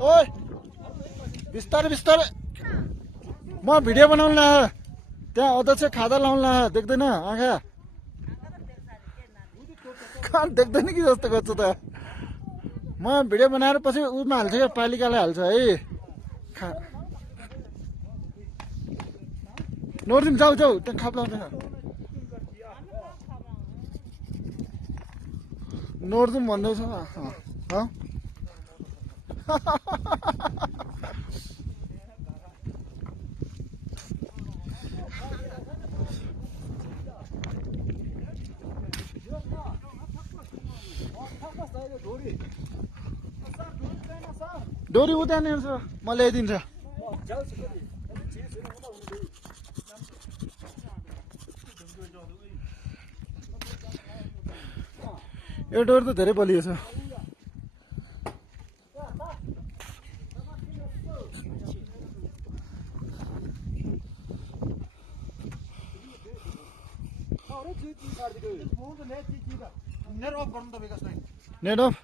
ओए बिस्तारै बिस्तारै म भिडियो बनाउन ला त्यहाँ अध्यक्ष खादा लाउन ला देख्दैन आँखा कहाँ देख्दैन कि जस्तो गर्छु त म भिडियो बनाएर पछि उमा हाल्छु क्या पालिकालाई हाल्छ है नोर्सिम जाऊ जाऊ त्यहाँ खाप लाउँदैन नोर्सिम भन्दैछ डोरी उतार्ने छ म ल्याइदिन्छ यो डोरी त धेरै बलियो छ नेट अफ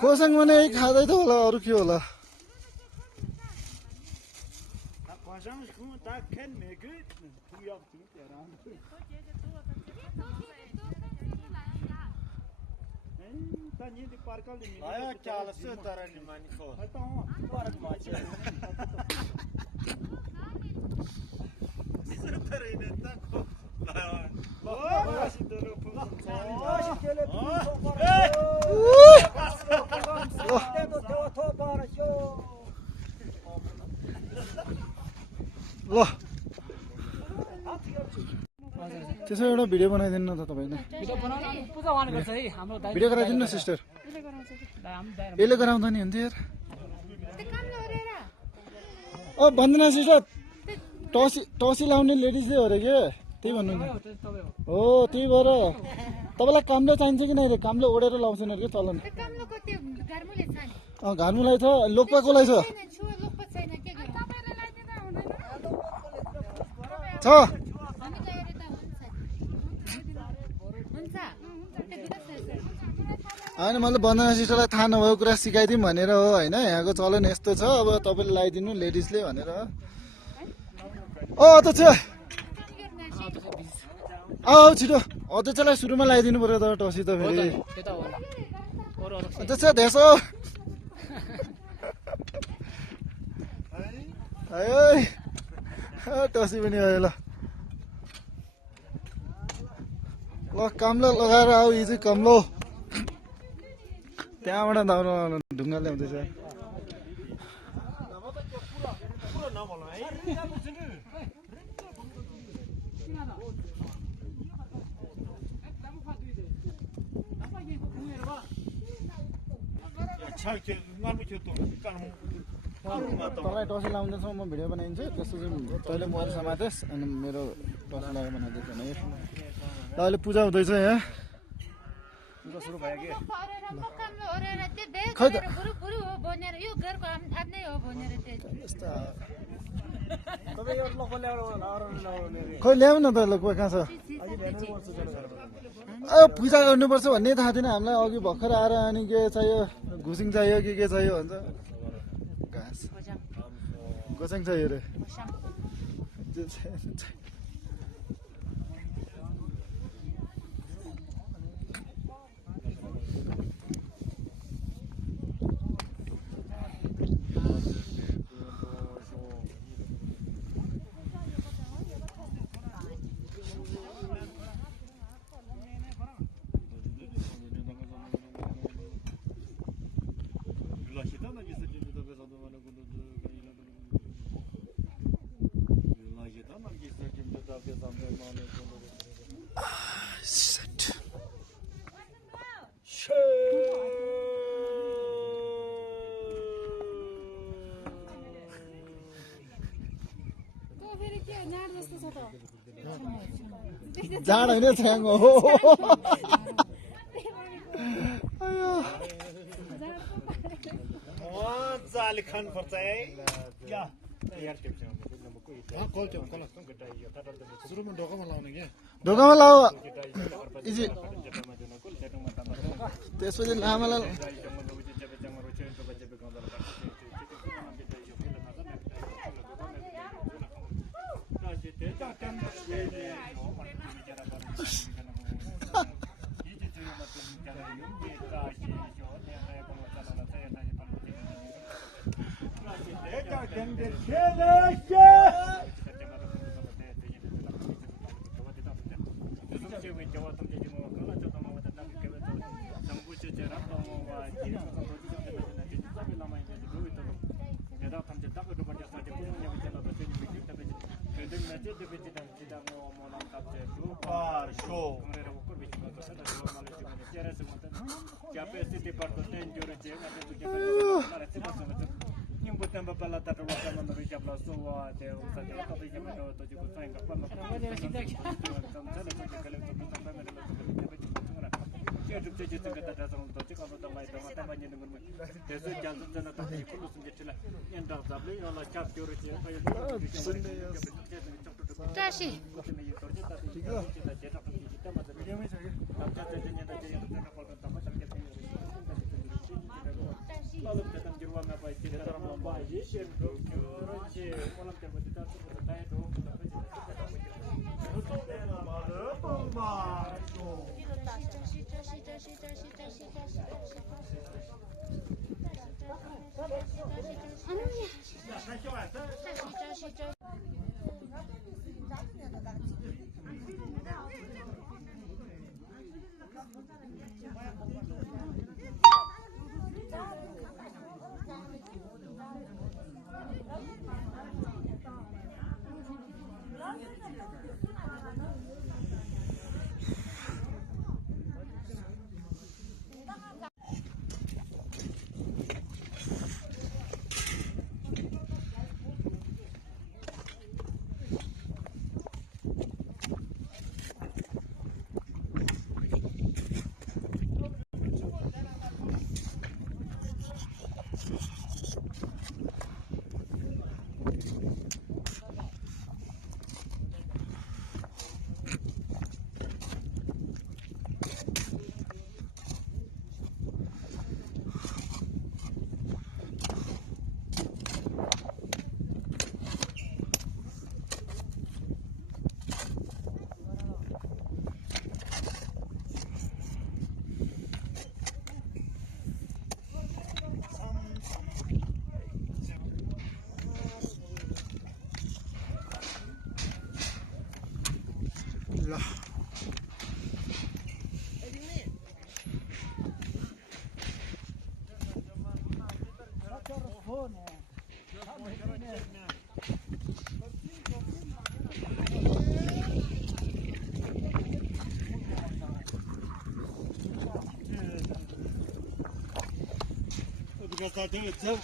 खोर्साङ भने खाँदै त होला अरू के होला ल त्यसो एउटा भिडियो बनाइदिनु न त तपाईँले भिडियो गराइदिनु न सिस्टर यसले गराउँदा नि हुन्थ्यो यार ओ भन्दैन सिस्टर टसी लाउने लेडिजले हो र के त्यही भन्नु हो त्यही भएर तपाईँलाई कामले चाहिन्छ कि नै रे कामले ओढेर लाउँछन् अरे के चलन घार्मुलाई छ लोकपाकोलाई छ होइन मैले बन्दना सिस्टरलाई थाहा नभएको कुरा सिकाइदिउँ भनेर हो होइन यहाँको चलन यस्तो छ अब तपाईँले लगाइदिनु लेडिजले भनेर अध्यक्ष छिटो अध्यक्षलाई सुरुमा लगाइदिनु पर्यो त टसी त फेरि अध्यक्ष देशो टसी पनि आयो ल ल कामलो लगाएर आऊ यी चाहिँ कमलो त्यहाँबाट दाउरा ढुङ्गा ल्याउँदैछ तँलाई टसी लाउँदैछ म भिडियो बनाइदिन्छु त्यस्तो चाहिँ तैँले मोबाइल समातेस् अनि मेरो टसी लगाएर बनाइदिन्छ भने त अहिले पूजा हुँदैछ यहाँ पूजा सुरु भयो कि खै त खै ल्याऊ न त ल कोही कहाँ छ पूजा गर्नुपर्छ भन्ने थाहा थिएन हामीलाई अघि भर्खर आएर अनि के चाहियो घुसिङ चाहियो कि के चाहियो भन्छ घाँस 고생 저희래. जाड होइन छ्याङ हो जाली खान पर्छ है क्या सुरुमा ढोकामा लाउने क्या ढोकामा लाऊ इजी त्यसपछि लामालाई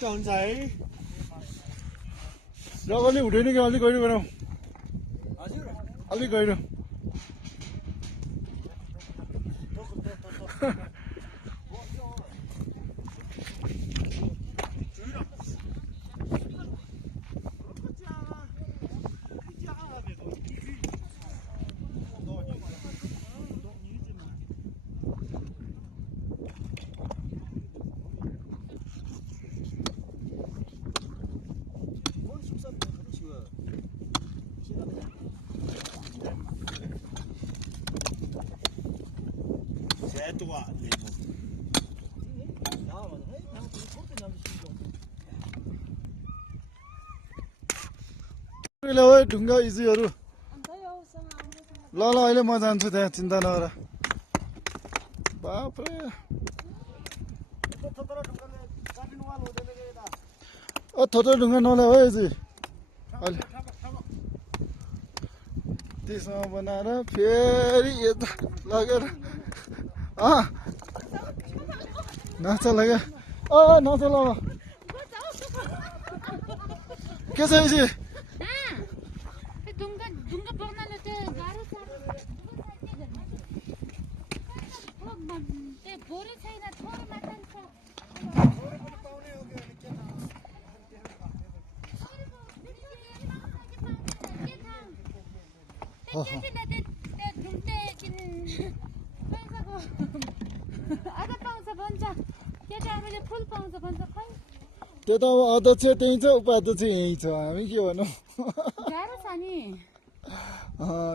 हुन्छ है अलि हुँदैन कि अलिक गहिरो बनाऊ अलिक गहिरो tua. ढुङ्गा इजीहरू ल ल अहिले म जान्छु त्यहाँ चिन्ता नगर बाप्रे थोत्रो ढुङ्गा नल्याऊ है इजी अहिले त्यसमा बनाएर फेरि यता लगेर नचल क्या नचल अब के छ इजी त्यो त अब अध्यक्ष त्यही छ उपाध्यक्ष यहीँ छ हामी के भनौँ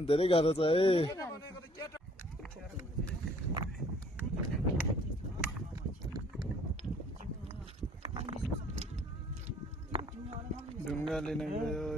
धेरै गाह्रो छ है ढुङ्गा लिन गयो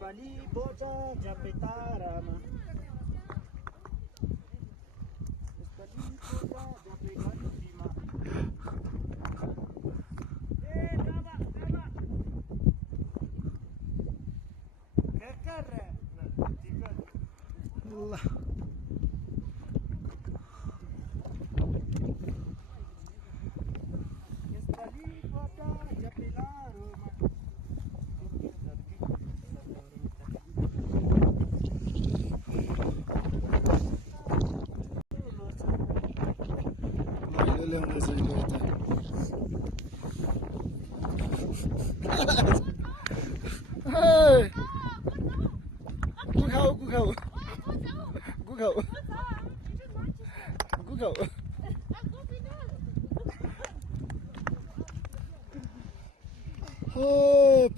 Bali boca japetarama.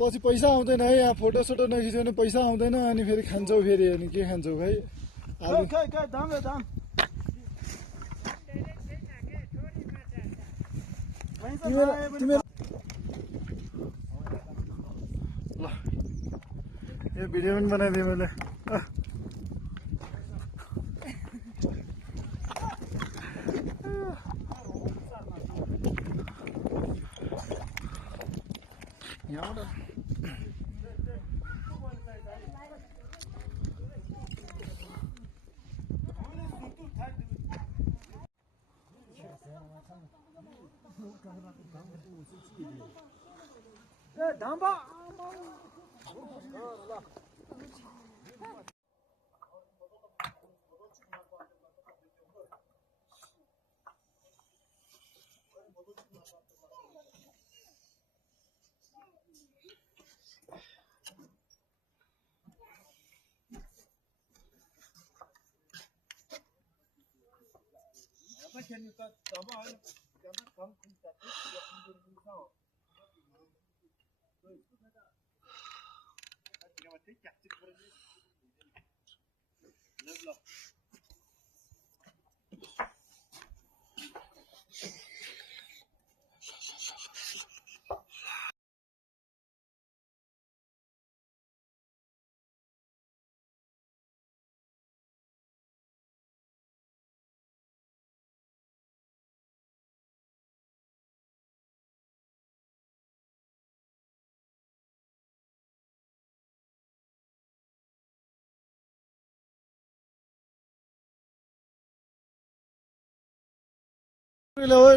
पछि पैसा आउँदैन है यहाँ फोटो सोटो नखिच्यो भने पैसा आउँदैन अनि फेरि खान्छौ फेरि अनि के खान्छौ भाइ ल यो भिडियो पनि बनाइदिएँ मैले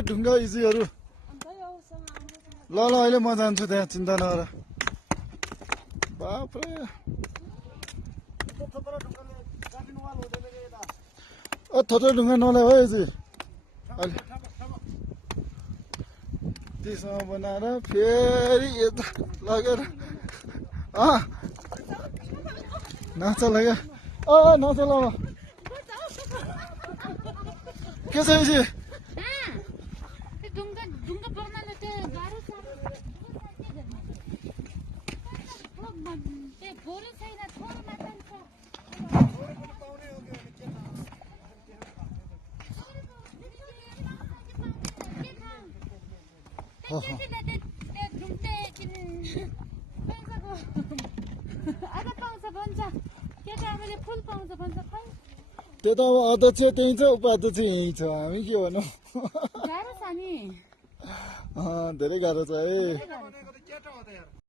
ढुङ्गा इजीहरू ल ल अहिले म जान्छु त्यहाँ चिन्ता नगर बाप्रे थोत्रो ढुङ्गा नल्याऊ है इजी अलि त्यसमा बनाएर फेरि यता लगेर नचल क्या नचल अब के छ यसो ढुङ्गा पर्नाले त्यो गाह्रो छ त्यो गोरु छैन थोर मात्र छ आधा पाउँछ भन्छ केटाहरूले फुल पाउँछ भन्छ खै त्यो त अब अध्यक्ष त्यही छ उपाध्यक्ष यहीँ छ हामी के भनौँ गाह्रो छ नि धेरै गाह्रो छ है गाह्रो छ।